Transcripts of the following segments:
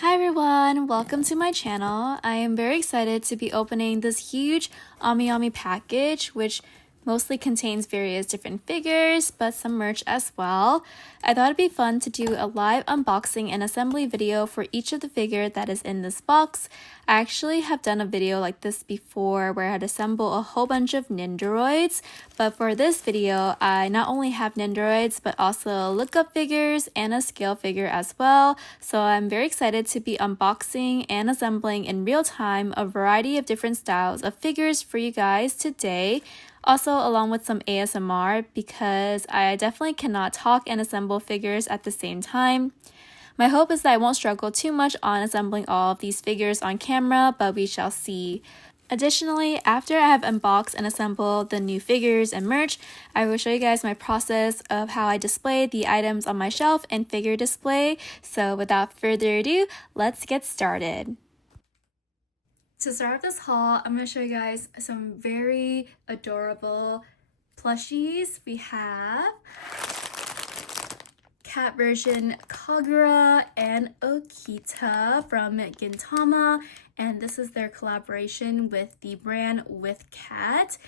Hi everyone, welcome to my channel. I am very excited to be opening this huge AmiAmi package, which mostly contains various different figures, but some merch as well. I thought it'd be fun to do a live unboxing and assembly video for each of the figures that is in this box. I actually have done a video like this before where I had assembled a whole bunch of Nendoroids, but for this video, I not only have Nendoroids, but also look-up figures and a scale figure as well. So I'm very excited to be unboxing and assembling in real time a variety of different styles of figures for you guys today. Also, along with some ASMR, because I definitely cannot talk and assemble figures at the same time. My hope is that I won't struggle too much on assembling all of these figures on camera, but we shall see. Additionally, after I have unboxed and assembled the new figures and merch, I will show you guys my process of how I display the items on my shelf and figure display. So without further ado, let's get started. To start off this haul, I'm going to show you guys some very adorable plushies. We have cat version Kagura and Okita from Gintama, and this is their collaboration with the brand withCat.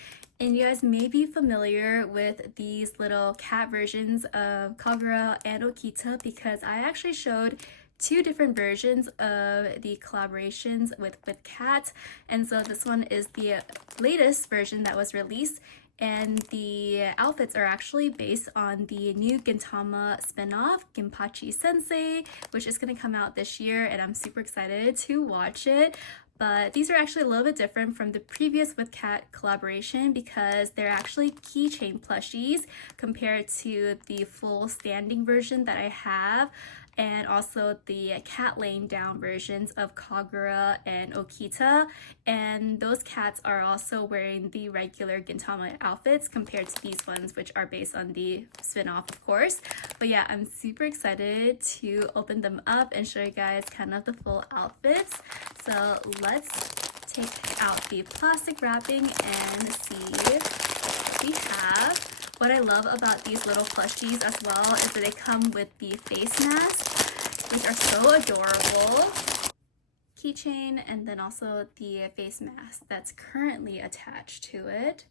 And you guys may be familiar with these little cat versions of Kagura and Okita because I actually showed two different versions of the collaborations with withCat, and so this one is the latest version that was released, and the outfits are actually based on the new Gintama spinoff, Ginpachi-sensei, which is going to come out this year, and I'm super excited to watch it. But these are actually a little bit different from the previous withCat collaboration because they're actually keychain plushies compared to the full standing version that I have, and also the cat laying down versions of Kagura and Okita. And those cats are also wearing the regular Gintama outfits compared to these ones, which are based on the spin-off, of course. But yeah, I'm super excited to open them up and show you guys kind of the full outfits. So let's take out the plastic wrapping and see what we have. What I love about these little plushies as well is that they come with the face masks, which are so adorable. Keychain, and then also the face mask that's currently attached to it.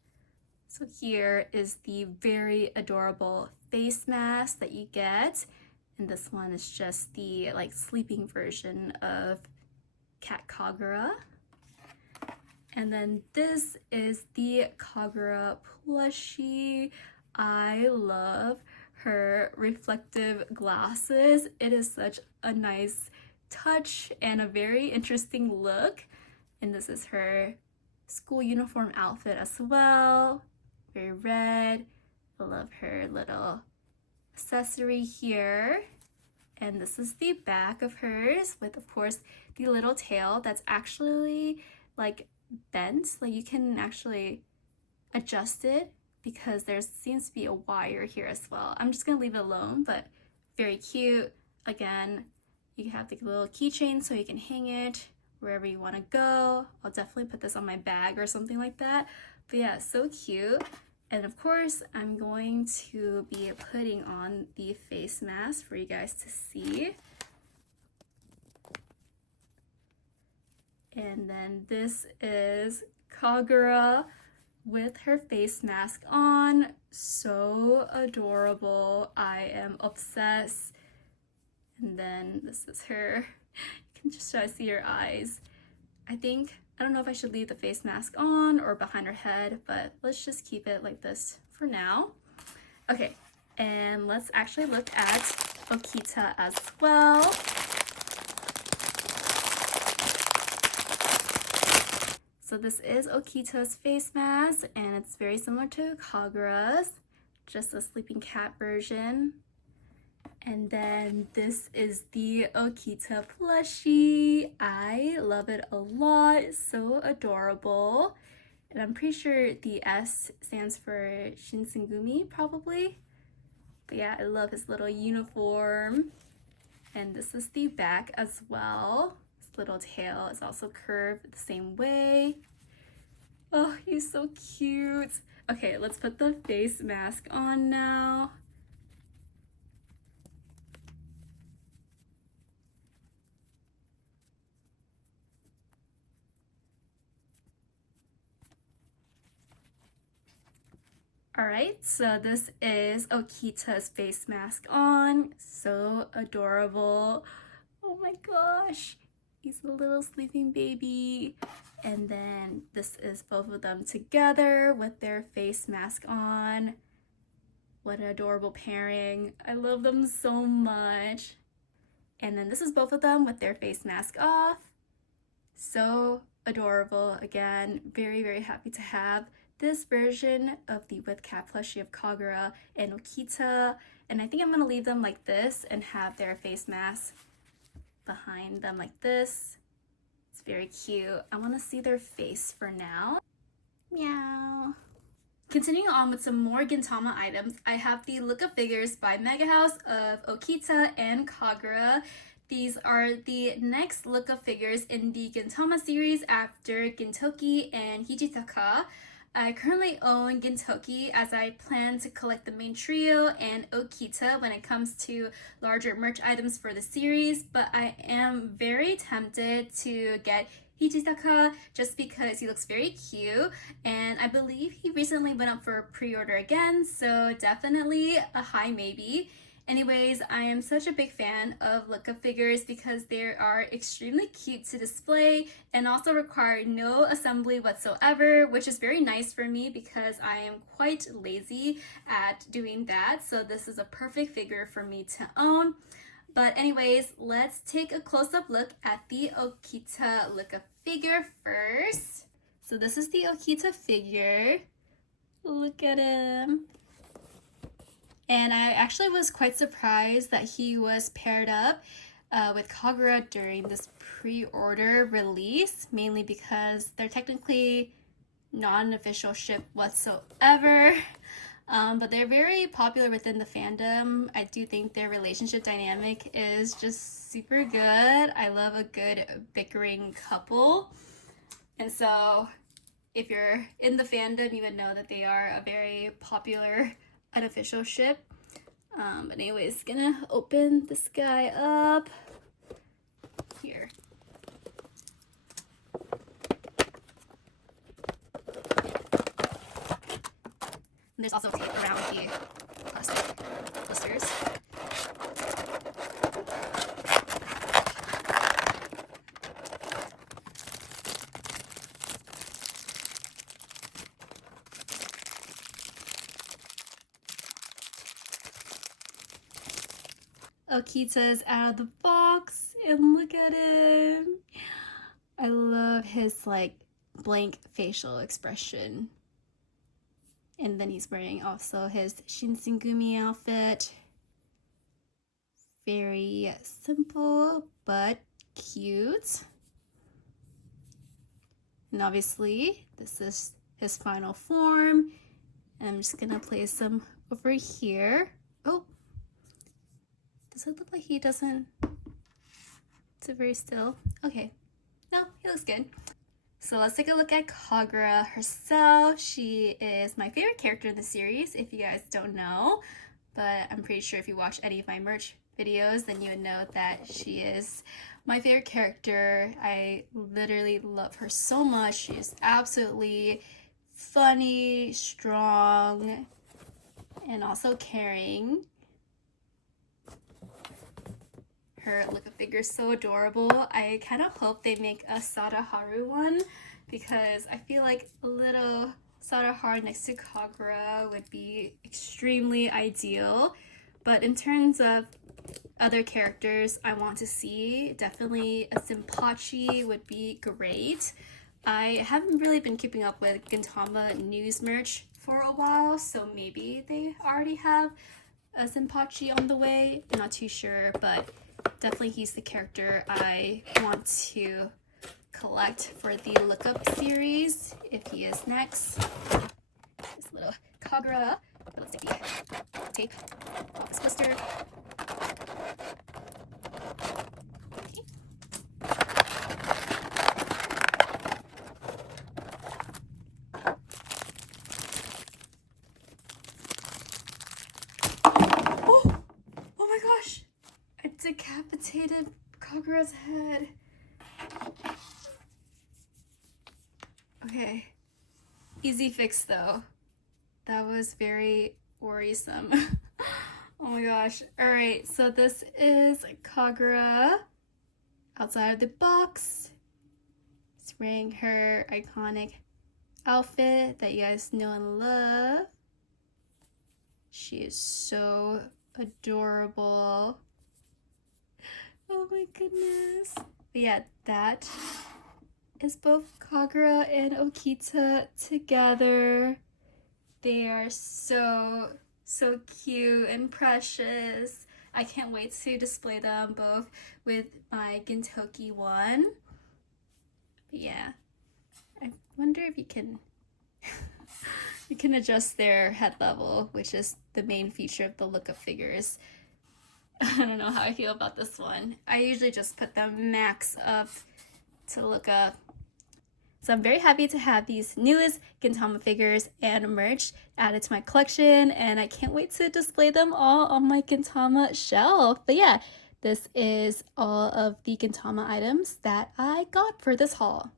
So here is the very adorable face mask that you get, and this one is just the like sleeping version of Cat Kagura. And then this is the Kagura plushie. I love her reflective glasses. It is such a nice touch and a very interesting look. And this is her school uniform outfit as well. Very red. I love her little accessory here. And this is the back of hers with, of course, the little tail that's actually like bent. Like you can actually adjust it because there seems to be a wire here as well. I'm just gonna leave it alone, but very cute. Again, you have the little keychain so you can hang it wherever you want to go. I'll definitely put this on my bag or something like that. But yeah, so cute. And of course, I'm going to be putting on the face mask for you guys to see. And then this is Kagura with her face mask on. So adorable. I am obsessed. And then this is her. You can just try to see her eyes. I don't know if I should leave the face mask on or behind her head, but let's just keep it like this for now. Okay, and let's actually look at Okita as well. So this is Okita's face mask, and it's very similar to Kagura's, just a sleeping cat version. And then this is the Okita plushie. I love it a lot, so adorable. And I'm pretty sure the S stands for Shinsengumi, probably. But yeah, I love his little uniform. And this is the back as well. Little tail is also curved the same way. Oh, he's so cute. Okay, let's put the face mask on now. Alright, so this is Okita's face mask on. So adorable. Oh my gosh. He's a little sleeping baby. And then this is both of them together with their face mask on. What an adorable pairing. I love them so much. And then this is both of them with their face mask off. So adorable. Again, very, very happy to have this version of the withCat plushie of Kagura and Okita. And I think I'm going to leave them like this and have their face mask behind them like this. It's very cute. I want to see their face for now. Meow. Continuing on with some more Gintama items, I have the Look Up figures by Mega House of Okita and Kagura. These are the next Look Up figures in the Gintama series after Gintoki and Hijitaka. I currently own Gintoki as I plan to collect the main trio and Okita when it comes to larger merch items for the series, but I am very tempted to get Hijitaka just because he looks very cute, and I believe he recently went up for pre-order again, so definitely a high maybe. Anyways, I am such a big fan of Look Up figures because they are extremely cute to display and also require no assembly whatsoever, which is very nice for me because I am quite lazy at doing that. So this is a perfect figure for me to own. But anyways, let's take a close-up look at the Okita Look Up figure first. So this is the Okita figure. Look at him. And I actually was quite surprised that he was paired up with Kagura during this pre-order release, mainly because they're technically not an official ship whatsoever. But they're very popular within the fandom. I do think their relationship dynamic is just super good. I love a good bickering couple. And so if you're in the fandom, you would know that they are a very popular unofficial ship. But anyways, gonna open this guy up here. And there's also tape around the plastic blisters. Okita's out of the box, and look at him. I love his like blank facial expression. And then he's wearing also his Shinsengumi outfit. Very simple but cute. And obviously this is his final form. And I'm just gonna place him over here. Oh, does it look like he doesn't? Is it very still? Okay, no, he looks good. So let's take a look at Kagura herself. She is my favorite character in the series, if you guys don't know. But I'm pretty sure if you watch any of my merch videos, then you would know that she is my favorite character. I literally love her so much. She is absolutely funny, strong, and also caring. Her Look Up figure is so adorable. I kind of hope they make a Sadaharu one because I feel like a little Sadaharu next to Kagura would be extremely ideal. But in terms of other characters I want to see, definitely a Ginpachi would be great. I haven't really been keeping up with Gintama news merch for a while, so maybe they already have a Ginpachi on the way. I'm not too sure, but definitely he's the character I want to collect for the Look Up series if he is next. This little Kagura. Let's take the tape off this blister. Okay. Oh my gosh! I decapitated Kagura's head. Okay. Easy fix though. That was very worrisome. Oh my gosh. Alright, so this is Kagura outside of the box. She's wearing her iconic outfit that you guys know and love. She is so adorable. Oh my goodness. But yeah, that is both Kagura and Okita together. They are so cute and precious. I can't wait to display them both with my Gintoki one. But yeah, I wonder if you can you can adjust their head level, which is the main feature of the lookup figures. I don't know how I feel about this one. I usually just put them max up to look up. So I'm very happy to have these newest Gintama figures and merch added to my collection, and I can't wait to display them all on my Gintama shelf. But yeah, this is all of the Gintama items that I got for this haul.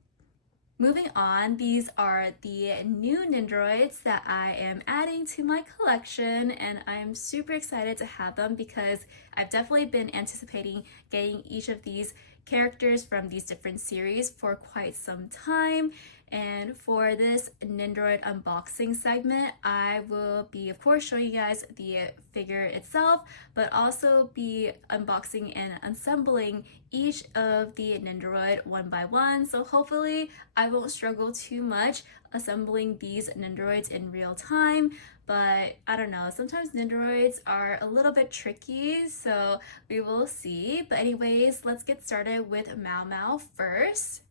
Moving on, these are the new Nendoroids that I am adding to my collection, and I'm super excited to have them because I've definitely been anticipating getting each of these characters from these different series for quite some time. And for this Nendoroid unboxing segment, I will be, of course, showing you guys the figure itself, but also be unboxing and assembling each of the Nendoroid one by one. So hopefully I won't struggle too much assembling these Nendoroids in real time. But I don't know, sometimes Nendoroids are a little bit tricky, so we will see. But anyways, let's get started with Maomao first.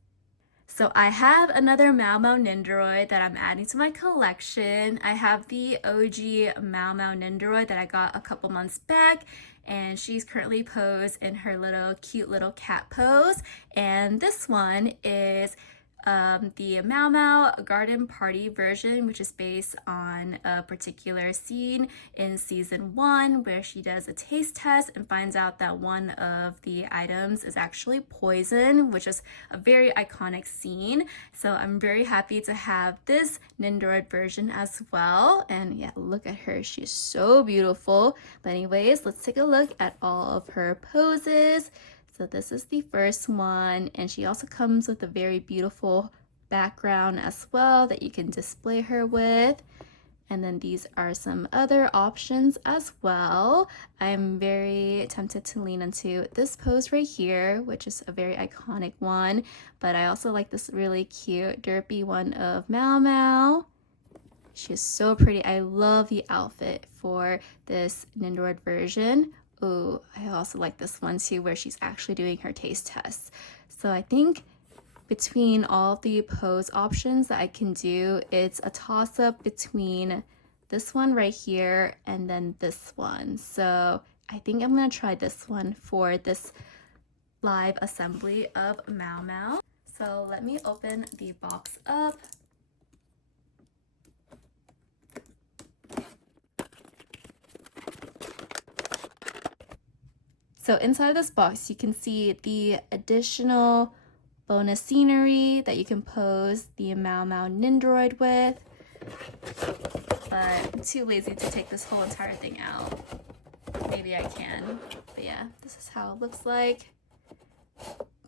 So I have another Maomao Nendoroid that I'm adding to my collection. I have the OG Maomao Nendoroid that I got a couple months back, and she's currently posed in her cute little cat pose. And this one is the Maomao Garden Party version, which is based on a particular scene in season 1 where she does a taste test and finds out that one of the items is actually poison, which is a very iconic scene. So I'm very happy to have this Nendoroid version as well. And yeah, look at her, she's so beautiful. But anyways, let's take a look at all of her poses. So this is the first one, and she also comes with a very beautiful background as well that you can display her with. And then these are some other options as well. I'm very tempted to lean into this pose right here, which is a very iconic one, but I also like this really cute derpy one of Maomao. She is so pretty. I love the outfit for this Nendoroid version. Oh, I also like this one too, where she's actually doing her taste tests. So I think between all the pose options that I can do, it's a toss-up between this one right here and then this one. So I think I'm gonna try this one for this live assembly of Maomao. So let me open the box up. So inside of this box, you can see the additional bonus scenery that you can pose the Maomao Nendoroid with. But I'm too lazy to take this whole entire thing out. Maybe I can. But yeah, this is how it looks like.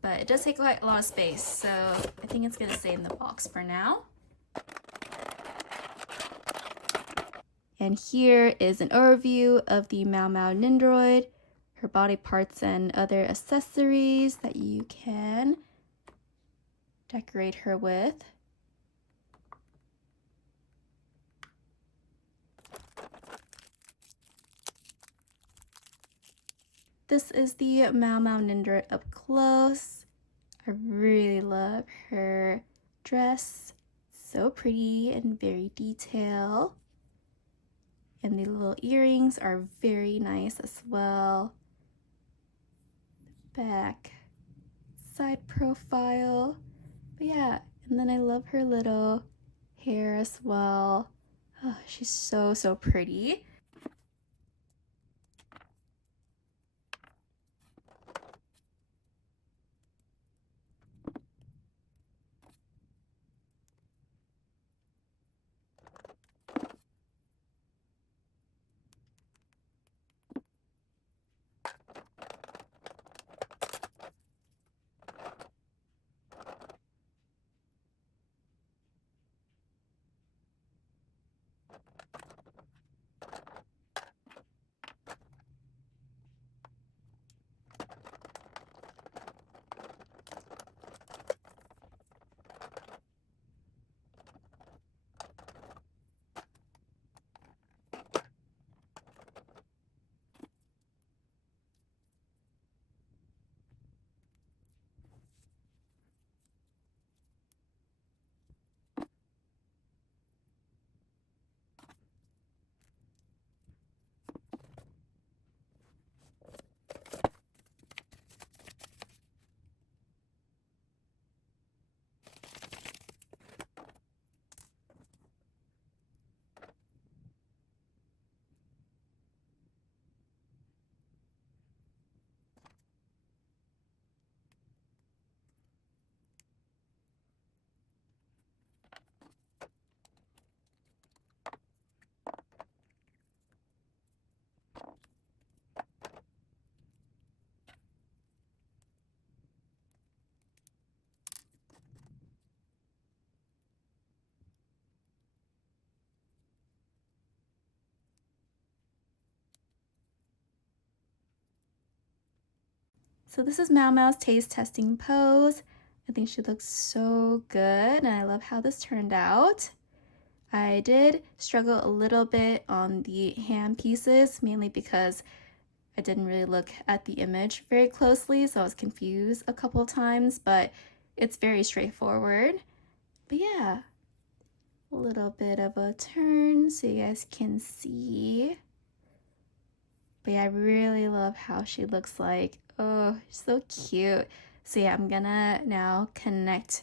But it does take quite a lot of space, so I think it's gonna stay in the box for now. And here is an overview of the Maomao Nendoroid, her body parts and other accessories that you can decorate her with. This is the Maomao Nendoroid up close. I really love her dress. So pretty and very detailed. And the little earrings are very nice as well. Back, side profile. But yeah, and then I love her little hair as well. Oh, she's so pretty. So this is Maomao's taste testing pose. I think she looks so good, and I love how this turned out. I did struggle a little bit on the hand pieces, mainly because I didn't really look at the image very closely, so I was confused a couple of times, but it's very straightforward. But yeah, a little bit of a turn so you guys can see. But yeah, I really love how she looks like. Oh, so cute. So yeah, I'm gonna now connect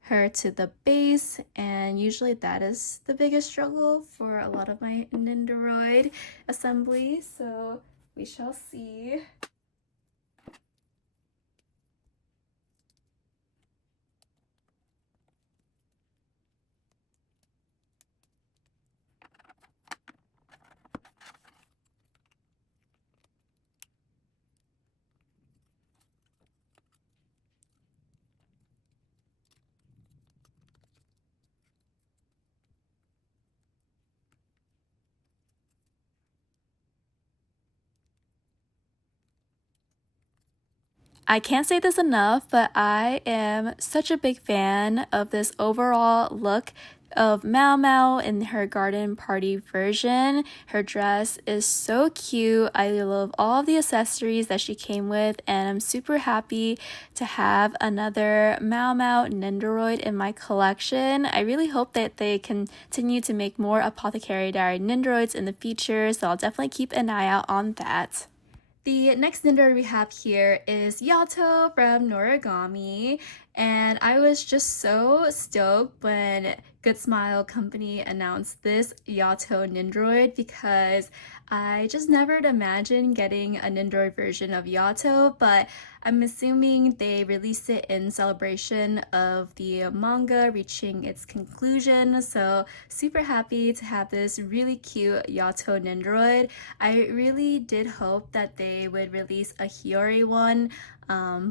her to the base, and usually that is the biggest struggle for a lot of my Nendoroid assembly, so we shall see. I can't say this enough, but I am such a big fan of this overall look of Maomao in her garden party version. Her dress is so cute. I love all of the accessories that she came with, and I'm super happy to have another Maomao Nendoroid in my collection. I really hope that they continue to make more Apothecary Diary Nendoroids in the future, so I'll definitely keep an eye out on that. The next Nendoroid we have here is Yato from Noragami, and I was just so stoked when Good Smile Company announced this Yato Nendoroid because I just never imagined getting a Nendoroid version of Yato, but I'm assuming they released it in celebration of the manga reaching its conclusion, so super happy to have this really cute Yato Nendoroid. I really did hope that they would release a Hiyori one,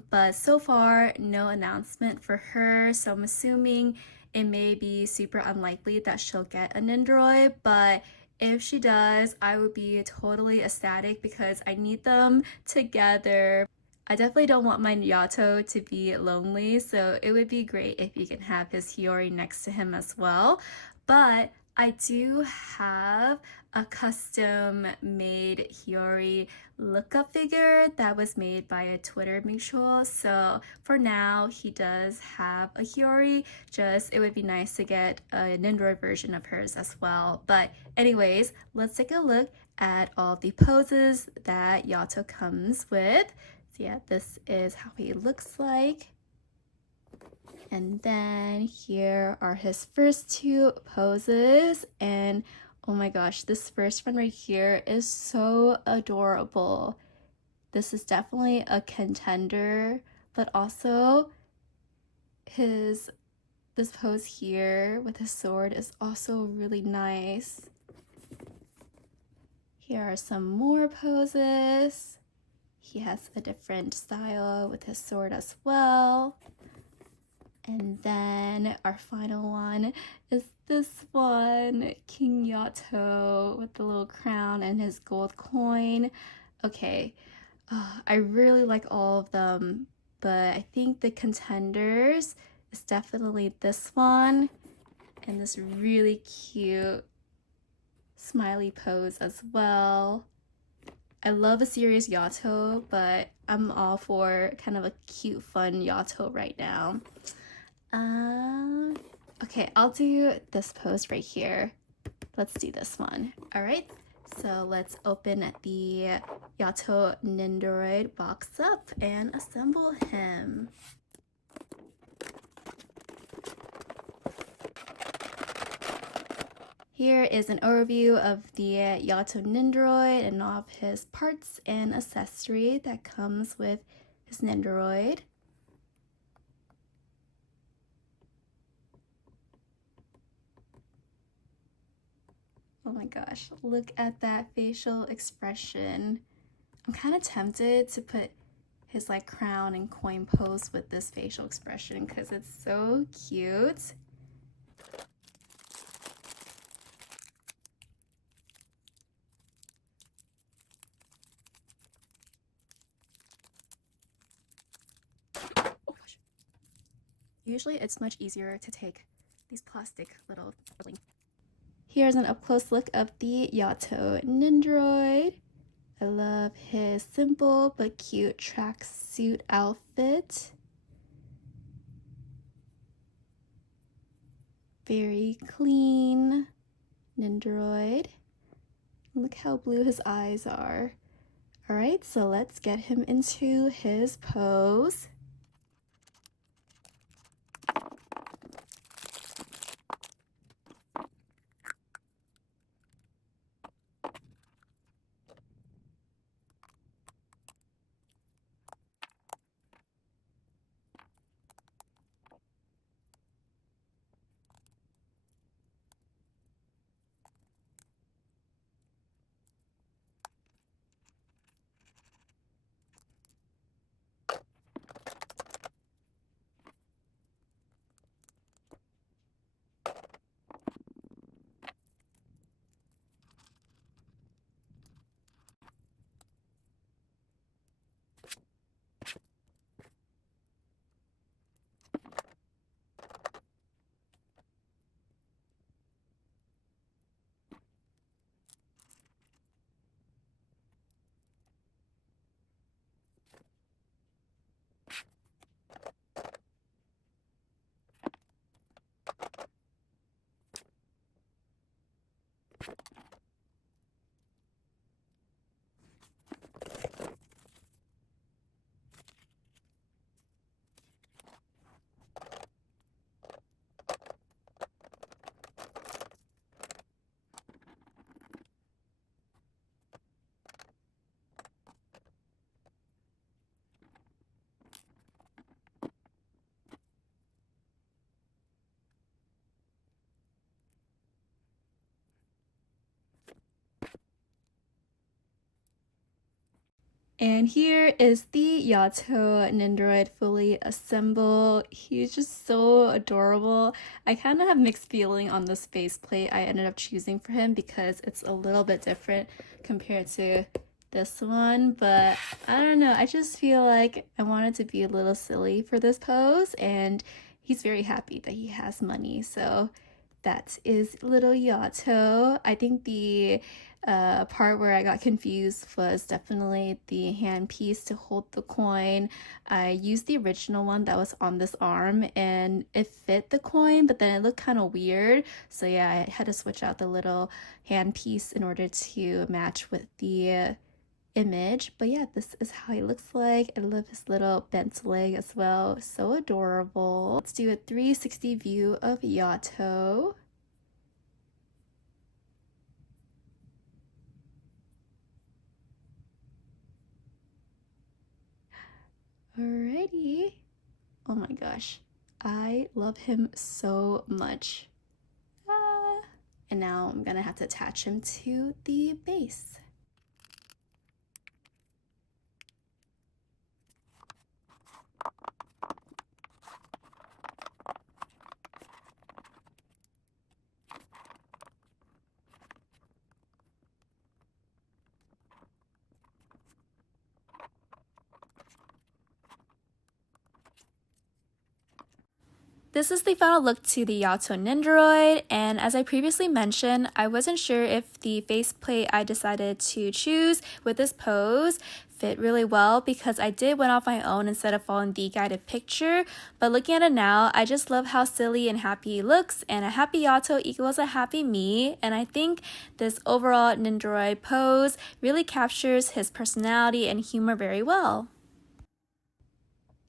but so far no announcement for her, so I'm assuming it may be super unlikely that she'll get a Nendoroid, but if she does, I would be totally ecstatic because I need them together. I definitely don't want my Yato to be lonely, so it would be great if you can have his Hiyori next to him as well. But I do have a custom made Hiyori lookup figure that was made by a Twitter mutual. So for now, he does have a Hiyori, just it would be nice to get a Nendoroid version of hers as well. But anyways, let's take a look at all the poses that Yato comes with. So yeah, this is how he looks like. And then here are his first two poses, and oh my gosh, this first one right here is so adorable. This is definitely a contender, but also this pose here with his sword is also really nice. Here are some more poses. He has a different style with his sword as well. And then our final one is this one, King Yato with the little crown and his gold coin. Okay, I really like all of them, but I think the contenders is definitely this one and this really cute smiley pose as well. I love a serious Yato, but I'm all for kind of a cute, fun Yato right now. Okay, I'll do this pose right here. Let's do this one. All right, so let's open the Yato Nendoroid box up and assemble him. Here is an overview of the Yato Nendoroid and all of his parts and accessory that comes with his Nendoroid. Oh my gosh, look at that facial expression. I'm kind of tempted to put his like crown and coin pose with this facial expression because it's so cute. Usually it's much easier to take these plastic little things. Here's an up-close look of the Yato Nendoroid. I love his simple but cute tracksuit outfit. Very clean Nendoroid. Look how blue his eyes are. Alright, so let's get him into his pose. And here is the Yato Nendoroid fully assembled. He's just so adorable. I kind of have mixed feeling on this faceplate I ended up choosing for him because it's a little bit different compared to this one. But I don't know, I just feel like I wanted to be a little silly for this pose, and he's very happy that he has money. So that is little Yato. I think the part where I got confused was definitely the hand piece to hold the coin. I used the original one that was on this arm and it fit the coin, but then it looked kind of weird. So yeah, I had to switch out the little hand piece in order to match with the image. But yeah, this is how he looks like. I love his little bent leg as well. So adorable. Let's do a 360 view of Yato. Alrighty. Oh my gosh. I love him so much. And now I'm gonna have to attach him to the base. This is the final look to the Yato Nendoroid, and as I previously mentioned, I wasn't sure if the faceplate I decided to choose with this pose fit really well because I did went off my own instead of following the guided picture, but looking at it now, I just love how silly and happy he looks, and a happy Yato equals a happy me, and I think this overall Nendoroid pose really captures his personality and humor very well.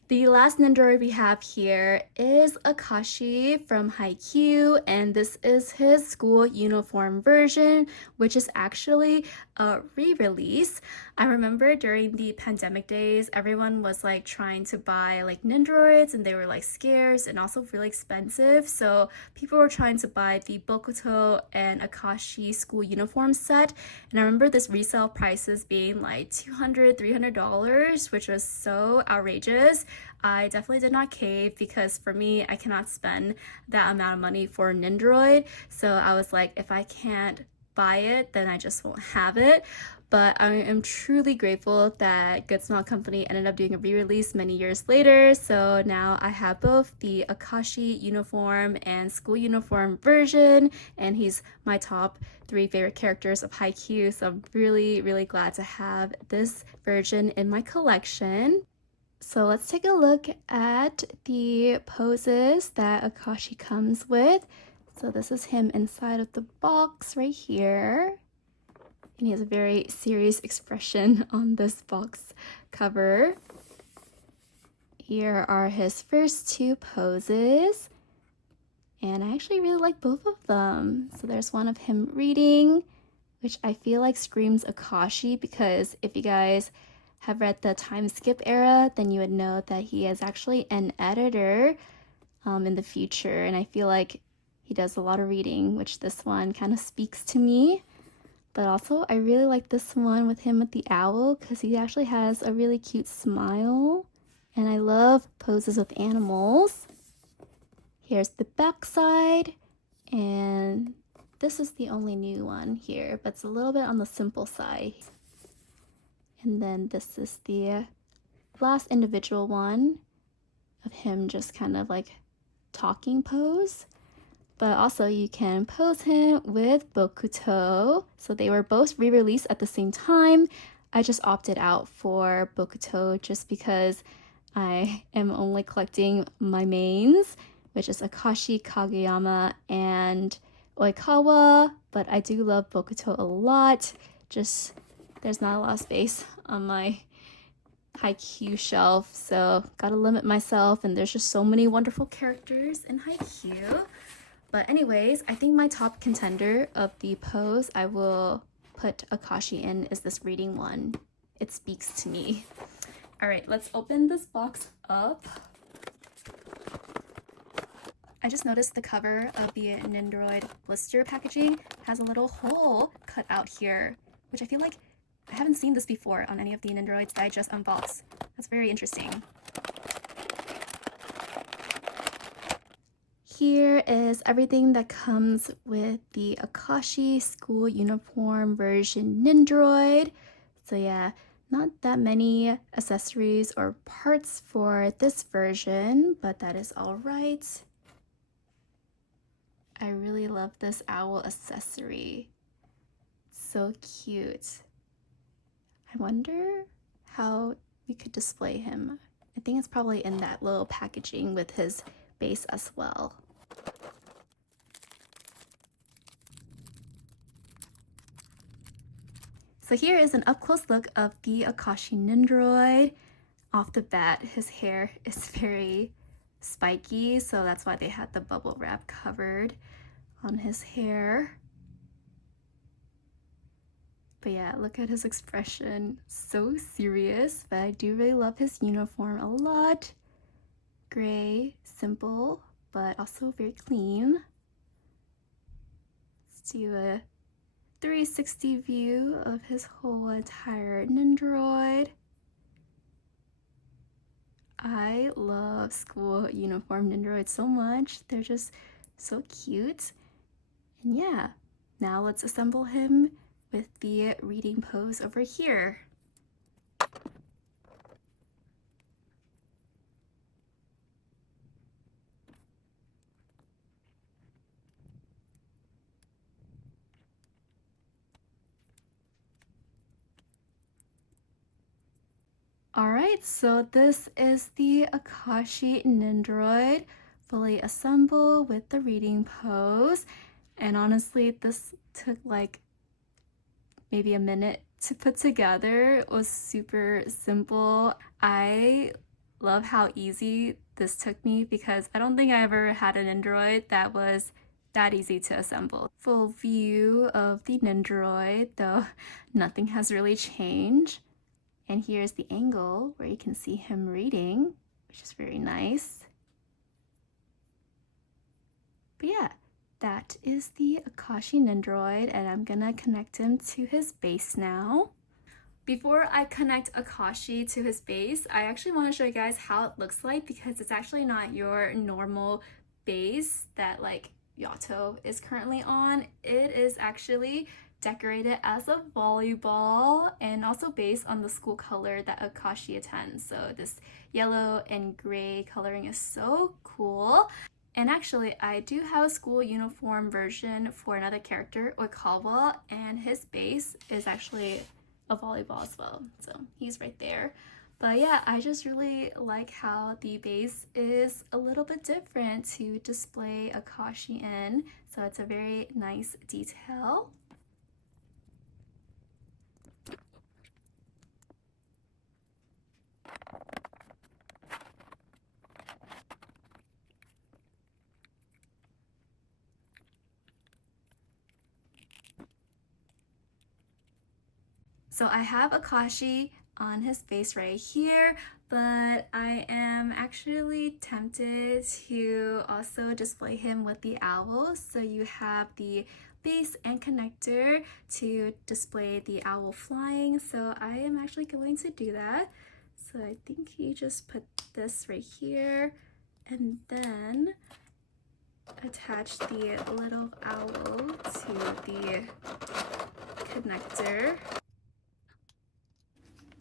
The last Nendoroid we have here is Akaashi from Haikyuu, and this is his school uniform version, which is actually a re-release. I remember during the pandemic days, everyone was like trying to buy like Nendoroids, and they were like scarce and also really expensive. So people were trying to buy the Bokuto and Akaashi school uniform set, and I remember this resale prices being like $200-$300, which was so outrageous. I definitely did not cave because for me, I cannot spend that amount of money for Nendoroid. So I was like, if I can't buy it, then I just won't have it. But I am truly grateful that Good Smile Company ended up doing a re-release many years later. So now I have both the Akaashi uniform and school uniform version, and he's my top 3 favorite characters of Haikyuu. So I'm really, really glad to have this version in my collection. So let's take a look at the poses that Akaashi comes with. So this is him inside of the box right here. And he has a very serious expression on this box cover. Here are his first 2 poses. And I actually really like both of them. So there's one of him reading, which I feel like screams Akaashi, because if you guys have read the time skip era, then you would know that he is actually an editor in the future. And I feel like he does a lot of reading, which this one kind of speaks to me. But also, I really like this one with him with the owl because he actually has a really cute smile. And I love poses with animals. Here's the back side. And this is the only new one here, but it's a little bit on the simple side. And then this is the last individual one of him just kind of like talking pose. But also you can pose him with Bokuto. So they were both re-released at the same time. I just opted out for Bokuto just because I am only collecting my mains, which is Akaashi, Kageyama, and Oikawa. But I do love Bokuto a lot. Just there's not a lot of space on my Haikyuu shelf, so gotta limit myself, and there's just so many wonderful characters in Haikyuu. But anyways, I think my top contender of the pose I will put Akaashi in is this reading one. It speaks to me. All right, let's open this box up. I just noticed the cover of the Nendoroid blister packaging has a little hole cut out here, which I feel like I haven't seen this before on any of the Nendoroids that I just unboxed. That's very interesting. Here is everything that comes with the Akaashi school uniform version Nendoroid. So yeah, not that many accessories or parts for this version, but that is all right. I really love this owl accessory. So cute. I wonder how we could display him. I think it's probably in that little packaging with his base as well. So here is an up-close look of the Akaashi Nendoroid. Off the bat, his hair is very spiky, so that's why they had the bubble wrap covered on his hair. But yeah, look at his expression. So serious, but I do really love his uniform a lot. Gray, simple, but also very clean. Let's do a 360 view of his whole entire Nendoroid. I love school uniform Nendoroids so much. They're just so cute. And yeah, now let's assemble him with the reading pose over here. Alright, so this is the Akaashi Nendoroid fully assembled with the reading pose. And honestly, this took like maybe a minute to put together. It was super simple. I love how easy this took me because I don't think I ever had an Nendoroid that was that easy to assemble. Full view of the Nendoroid, though nothing has really changed. And here's the angle where you can see him reading, which is very nice. But yeah, that is the Akaashi Nendoroid, and I'm gonna connect him to his base now. Before I connect Akaashi to his base, I actually want to show you guys how it looks like because it's actually not your normal base that like Yato is currently on. It is actually decorated as a volleyball and also based on the school color that Akaashi attends. So this yellow and gray coloring is so cool. And actually, I do have a school uniform version for another character, Oikawa, and his base is actually a volleyball as well. So he's right there. But yeah, I just really like how the base is a little bit different to display Akaashi in. So it's a very nice detail. So I have Akaashi on his face right here, but I am actually tempted to also display him with the owl. So you have the base and connector to display the owl flying. So I am actually going to do that. So I think you just put this right here and then attach the little owl to the connector.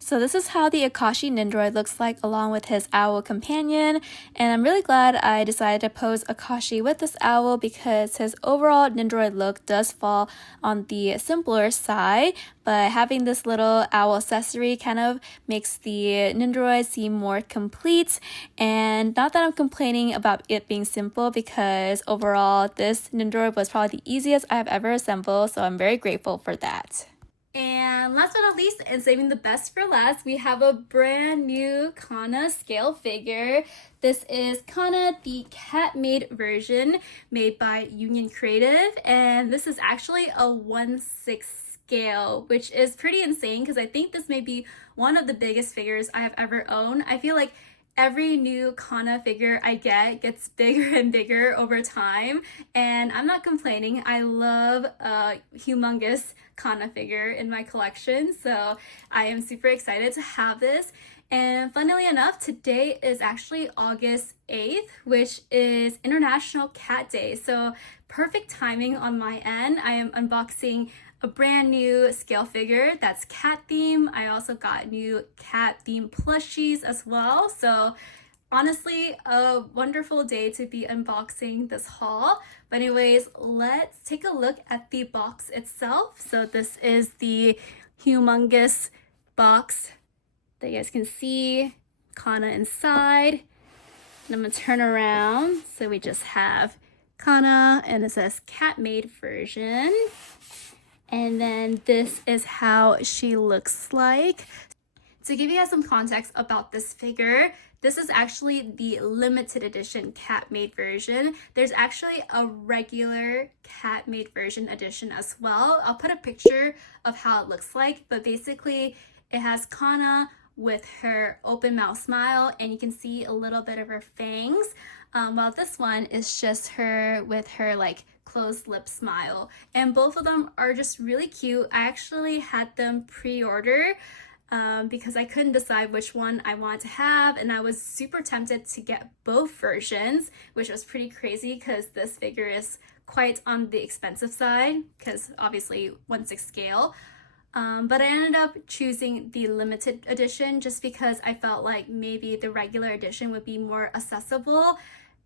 So this is how the Akaashi Nendoroid looks like along with his owl companion, and I'm really glad I decided to pose Akaashi with this owl because his overall Nendoroid look does fall on the simpler side, but having this little owl accessory kind of makes the Nendoroid seem more complete. And not that I'm complaining about it being simple, because overall this Nendoroid was probably the easiest I've ever assembled, so I'm very grateful for that. And last but not least, and saving the best for last, we have a brand new Kana scale figure. This is Kana, the cat Maid version made by Union Creative, and this is actually a 1/6 scale, which is pretty insane because I think this may be one of the biggest figures I have ever owned. I feel like every new Kana figure I get gets bigger and bigger over time, and I'm not complaining. I love a humongous Kana figure in my collection, so I am super excited to have this. And funnily enough, today is actually August 8th, which is International Cat Day, so perfect timing on my end. I am unboxing a brand new scale figure that's cat theme. I also got new cat theme plushies as well. So honestly, a wonderful day to be unboxing this haul. But anyways, let's take a look at the box itself. So this is the humongous box that you guys can see, Kana inside. And I'm gonna turn around. So we just have Kana and it says cat Maid version. And then this is how she looks like. To give you guys some context about this figure, this is actually the limited edition cat Maid version. There's actually a regular cat Maid version edition as well. I'll put a picture of how it looks like, but basically it has Kana with her open mouth smile, and you can see a little bit of her fangs, while this one is just her with her like closed lip smile, and both of them are just really cute. I actually had them pre-order because I couldn't decide which one I wanted to have, and I was super tempted to get both versions, which was pretty crazy because this figure is quite on the expensive side because obviously 1/6 scale. But I ended up choosing the limited edition just because I felt like maybe the regular edition would be more accessible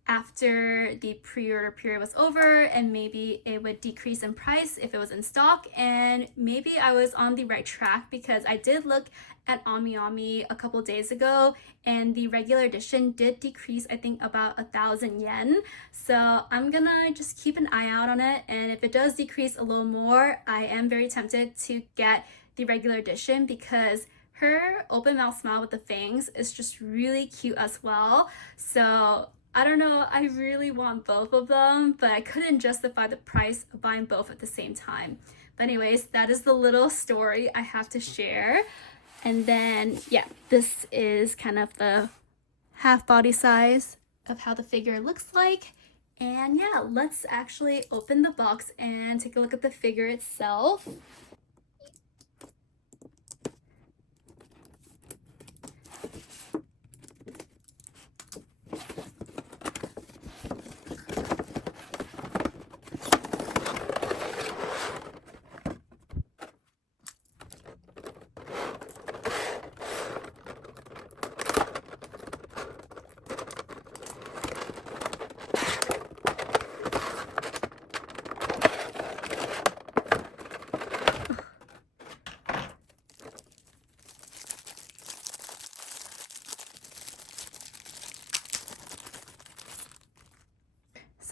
after the pre-order period was over, and maybe it would decrease in price if it was in stock. And maybe I was on the right track because I did look at AmiAmi a couple days ago, and the regular edition did decrease, I think about 1,000 yen. So I'm gonna just keep an eye out on it, and if it does decrease a little more, I am very tempted to get the regular edition because her open mouth smile with the fangs is just really cute as well. So I don't know, I really want both of them, but I couldn't justify the price of buying both at the same time. But anyways, that is the little story I have to share. And then, yeah, this is kind of the half body size of how the figure looks like. And yeah, let's actually open the box and take a look at the figure itself.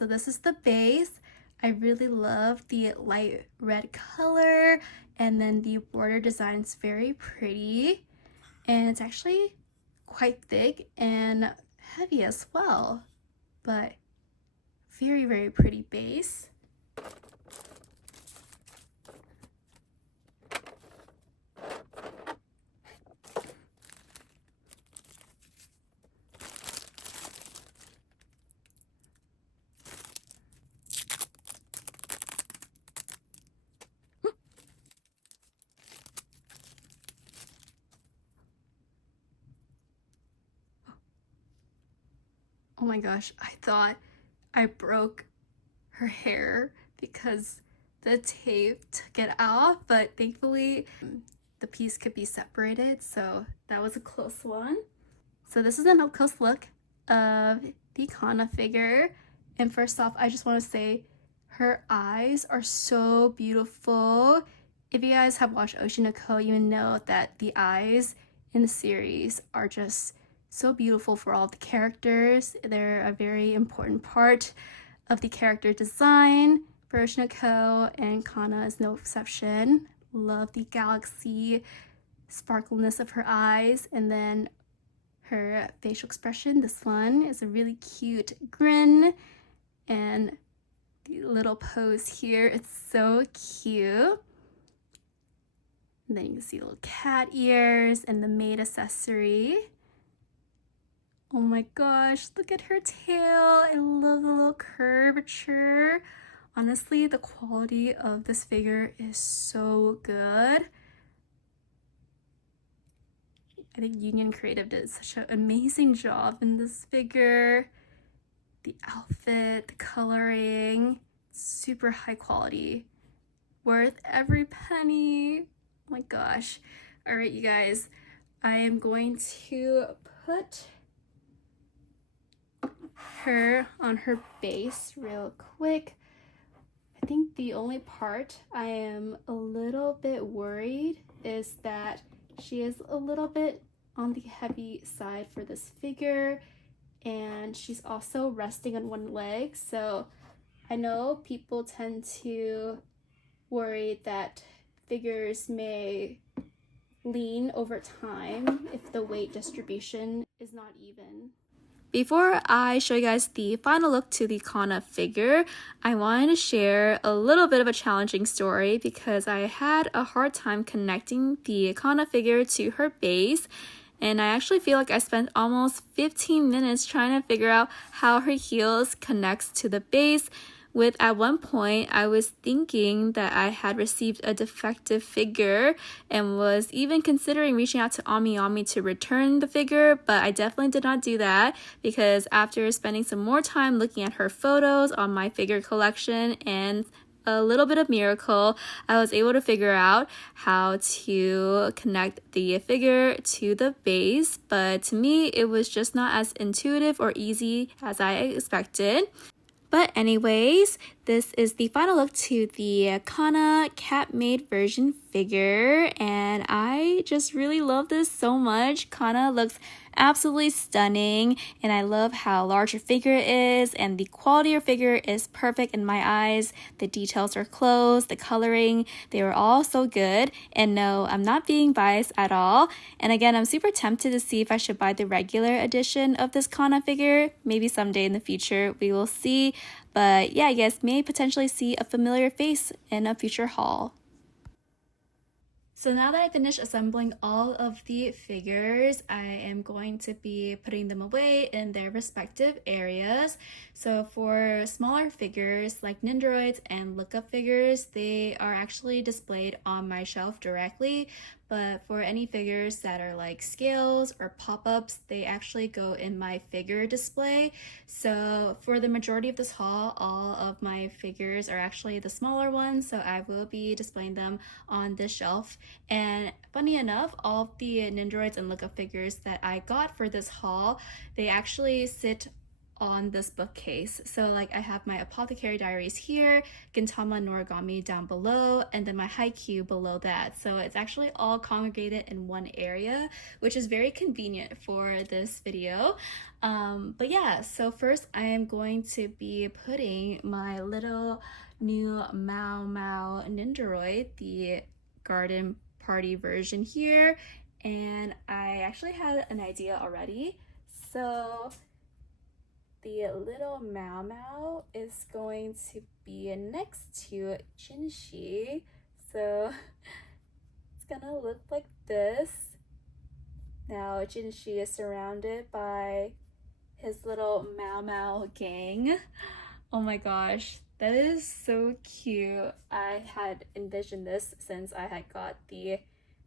So this is the base. I really love the light red color, and then the border design is very pretty, and it's actually quite thick and heavy as well, but very, very pretty base. Oh my gosh, I thought I broke her hair because the tape took it off, but thankfully the piece could be separated, so that was a close one. So this is an up close look of the Kana figure, and first off, I just want to say her eyes are so beautiful. If you guys have watched Oshinoko, you know that the eyes in the series are just so beautiful for all the characters. They're a very important part of the character design for Oshinoko, and Kana is no exception. Love the galaxy sparkleness of her eyes, and then her facial expression. This one is a really cute grin, and the little pose here, it's so cute. And then you can see little cat ears and the Maid accessory. Oh my gosh, look at her tail. I love the little curvature. Honestly, the quality of this figure is so good. I think Union Creative did such an amazing job in this figure. The outfit, the coloring, super high quality. Worth every penny. Oh my gosh. All right, you guys, I am going to put her on her base real quick. I think the only part I am a little bit worried is that she is a little bit on the heavy side for this figure, and she's also resting on one leg. So I know people tend to worry that figures may lean over time if the weight distribution is not even. Before I show you guys the final look to the Kana figure, I wanted to share a little bit of a challenging story because I had a hard time connecting the Kana figure to her base, and I actually feel like I spent almost 15 minutes trying to figure out how her heels connects to the base. With at one point, I was thinking that I had received a defective figure and was even considering reaching out to AmiAmi to return the figure, but I definitely did not do that because after spending some more time looking at her photos on my figure collection and a little bit of miracle, I was able to figure out how to connect the figure to the base, but to me, it was just not as intuitive or easy as I expected. But anyways, this is the final look to the Kana cat Maid version figure, and I just really love this so much. Kana looks absolutely stunning, and I love how large her figure is, and the quality of her figure is perfect in my eyes. The details are close, the coloring, they were all so good, and no, I'm not being biased at all. And again, I'm super tempted to see if I should buy the regular edition of this Kana figure. Maybe someday in the future, we will see. But yeah, you guys may potentially see a familiar face in a future haul. So now that I finished assembling all of the figures, I am going to be putting them away in their respective areas. So for smaller figures like Nendoroids and lookup figures, they are actually displayed on my shelf directly. But for any figures that are like scales or pop-ups, they actually go in my figure display. So for the majority of this haul, all of my figures are actually the smaller ones, so I will be displaying them on this shelf. And funny enough, all of the Nendoroids and lookup figures that I got for this haul, they actually sit on this bookcase. So like I have my Apothecary Diaries here, Gintama Noragami down below, and then my Haikyuu below that. So it's actually all congregated in one area, which is very convenient for this video. But yeah, so first I am going to be putting my little new Maomao Nendoroid, the garden party version here, and I actually had an idea already. So the little Maomao is going to be next to Jinshi, so it's gonna look like this. Now Jinshi is surrounded by his little Maomao gang. Oh my gosh, that is so cute. I had envisioned this since I had got the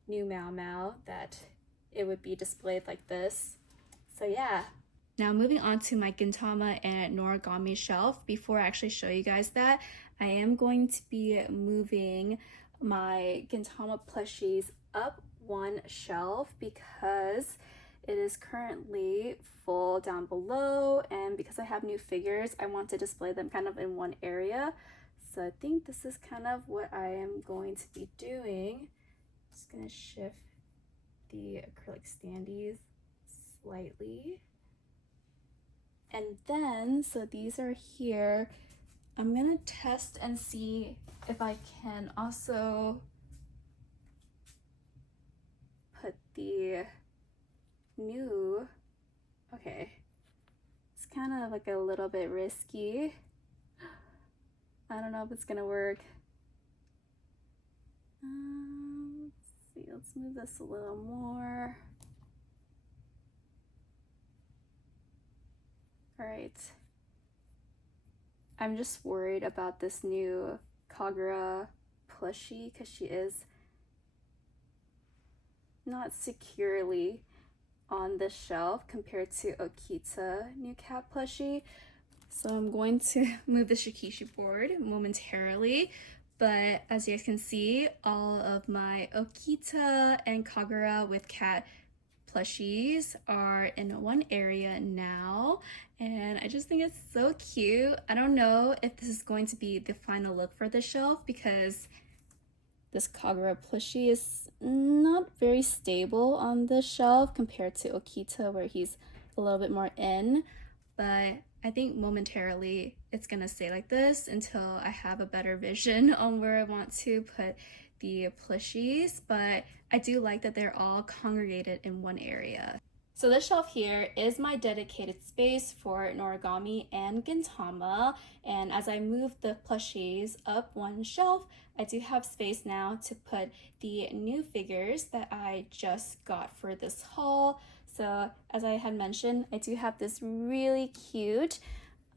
new Maomao, that it would be displayed like this. So yeah. Now moving on to my Gintama and Noragami shelf, before I actually show you guys that, I am going to be moving my Gintama plushies up one shelf because it is currently full down below, and because I have new figures, I want to display them kind of in one area. So I think this is kind of what I am going to be doing. Just gonna shift the acrylic standees slightly. And then, so these are here. I'm gonna test and see if I can also put the new, okay, it's kind of like a little bit risky. I don't know if it's gonna work. Let's see, let's move this a little more. All right, I'm just worried about this new Kagura plushie because she is not securely on the shelf compared to Okita new cat plushie. So I'm going to move the Shikishi board momentarily, but as you guys can see, all of my Okita and Kagura with cat plushies are in one area now, and I just think it's so cute. I don't know if this is going to be the final look for the shelf because this Kagura plushie is not very stable on the shelf compared to Okita, where he's a little bit more in, but I think momentarily it's gonna stay like this until I have a better vision on where I want to put the plushies, but I do like that they're all congregated in one area. So this shelf here is my dedicated space for Noragami and Gintama, and as I move the plushies up one shelf, I do have space now to put the new figures that I just got for this haul. So as I had mentioned, I do have this really cute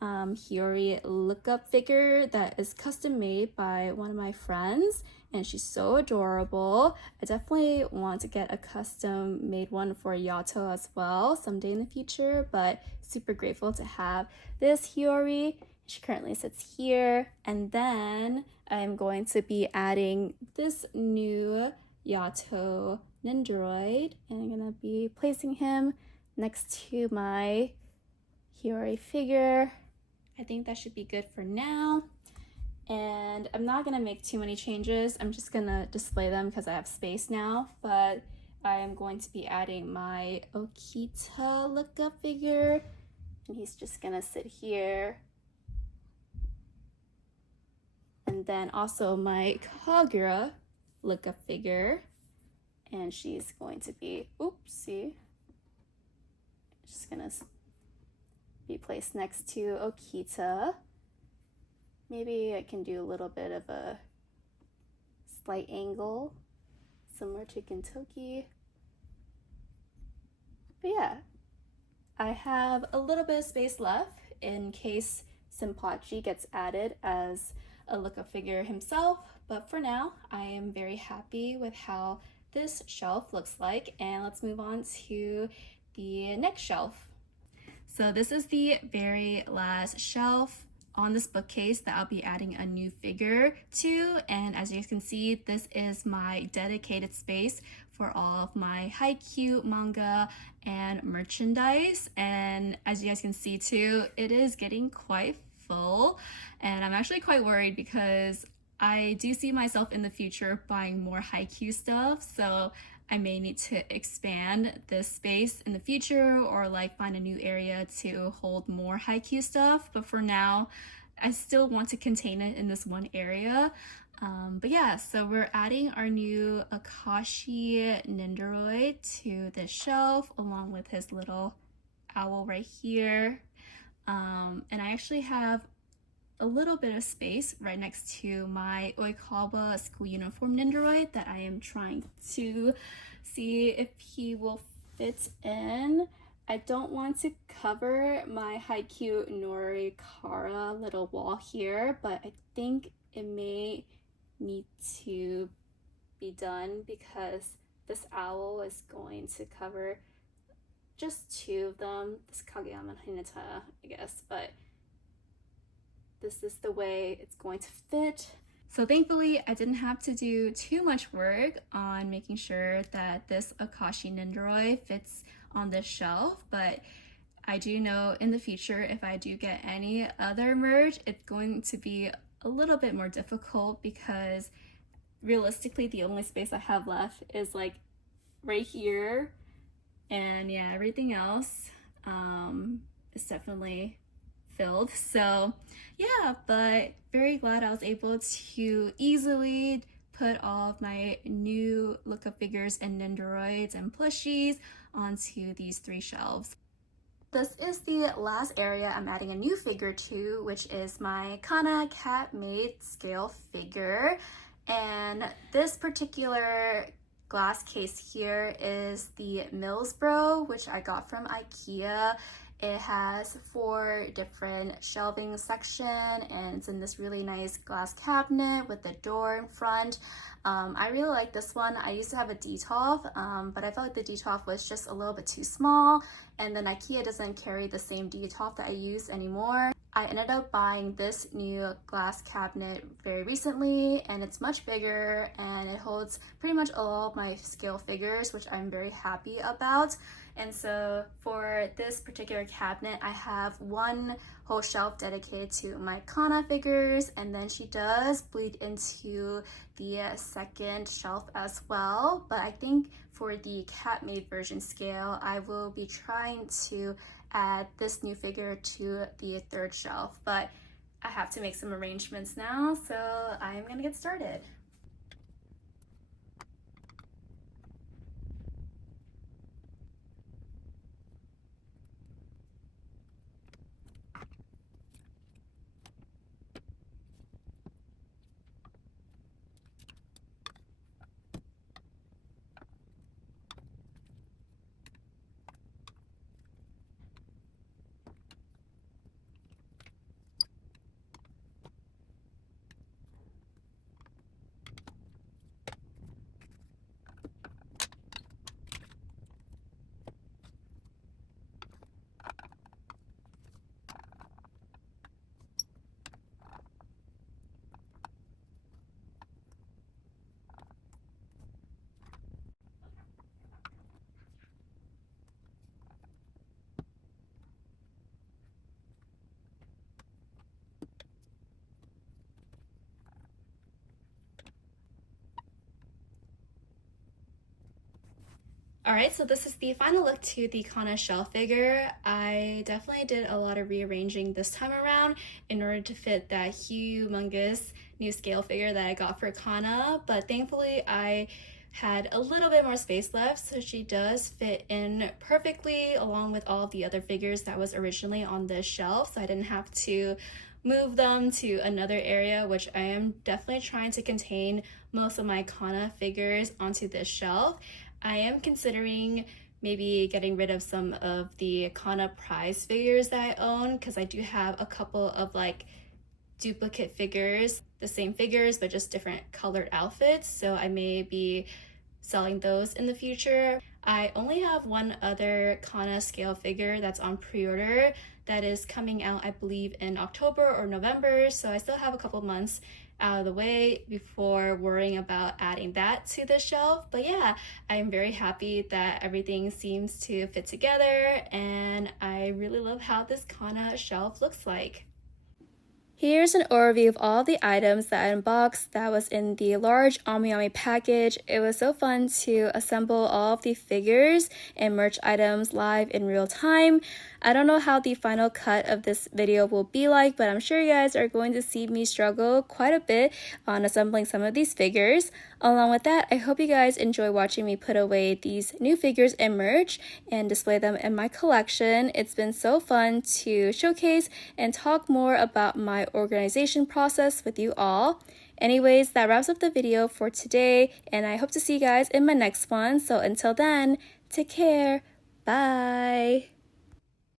Hiyori lookup figure that is custom made by one of my friends, and she's so adorable. I definitely want to get a custom made one for Yato as well someday in the future, but super grateful to have this Hiyori. She currently sits here, and then I'm going to be adding this new Yato Nendoroid, and I'm gonna be placing him next to my Hiyori figure. I think that should be good for now. And I'm not gonna make too many changes. I'm just gonna display them because I have space now, but I am going to be adding my Okita lookup figure, and he's just gonna sit here. And then also my Kagura lookup figure, and she's going to be, oopsie, just gonna be placed next to Okita. Maybe I can do a little bit of a slight angle, similar to Gintoki. But yeah, I have a little bit of space left in case Ginpachi gets added as a lookup figure himself. But for now, I am very happy with how this shelf looks like, and let's move on to the next shelf. So this is the very last shelf on this bookcase that I'll be adding a new figure to, and as you can see, this is my dedicated space for all of my Haikyuu manga and merchandise. And as you guys can see too, it is getting quite full. And I'm actually quite worried because I do see myself in the future buying more Haikyuu stuff. So I may need to expand this space in the future or like find a new area to hold more Haikyuu stuff. But for now, I still want to contain it in this one area. But yeah, so we're adding our new Akaashi Nendoroid to the shelf along with his little owl right here. And I actually have a little bit of space right next to my Oikawa school uniform Nendoroid that I am trying to see if he will fit in. I don't want to cover my Haikyuu Norikara little wall here, but I think it may need to be done because this owl is going to cover just two of them. This Kageyama Hinata, I guess, but this is the way it's going to fit. So thankfully, I didn't have to do too much work on making sure that this Akaashi Nendoroid fits on this shelf, but I do know in the future if I do get any other merch, it's going to be a little bit more difficult because realistically the only space I have left is like right here, and yeah, everything else is definitely filled. So yeah, but very glad I was able to easily put all of my new lookup figures and Nendoroids and plushies onto these 3 shelves. This is the last area I'm adding a new figure to, which is my Kana cat Maid scale figure. And this particular glass case here is the Millsbro, which I got from IKEA. It has 4 different shelving section and it's in this really nice glass cabinet with the door in front. I really like this one. I used to have a Detolf, but I felt like the Detolf was just a little bit too small, and then IKEA doesn't carry the same Detolf that I use anymore. I ended up buying this new glass cabinet very recently, and it's much bigger and it holds pretty much all of my scale figures, which I'm very happy about. And so for this particular cabinet, I have one whole shelf dedicated to my Kana figures, and then she does bleed into the second shelf as well. But I think for the cat Maid version scale, I will be trying to add this new figure to the 3rd shelf, but I have to make some arrangements now, so I'm gonna get started. Alright, so this is the final look to the Kana shelf figure. I definitely did a lot of rearranging this time around in order to fit that humongous new scale figure that I got for Kana, but thankfully I had a little bit more space left, so she does fit in perfectly along with all of the other figures that was originally on this shelf, so I didn't have to move them to another area, which I am definitely trying to contain most of my Kana figures onto this shelf. I am considering maybe getting rid of some of the Kana prize figures that I own, because I do have a couple of like duplicate figures, the same figures but just different colored outfits, so I may be selling those in the future. I only have one other Kana scale figure that's on pre-order that is coming out, I believe, in October or November. So I still have a couple months out of the way before worrying about adding that to the shelf. But yeah, I'm very happy that everything seems to fit together, and I really love how this Kana shelf looks like. Here's an overview of all the items that I unboxed that was in the large AmiAmi package. It was so fun to assemble all of the figures and merch items live in real time. I don't know how the final cut of this video will be like, but I'm sure you guys are going to see me struggle quite a bit on assembling some of these figures. Along with that, I hope you guys enjoy watching me put away these new figures and merch and display them in my collection. It's been so fun to showcase and talk more about my organization process with you all. Anyways, that wraps up the video for today, and I hope to see you guys in my next one. So until then, take care. Bye.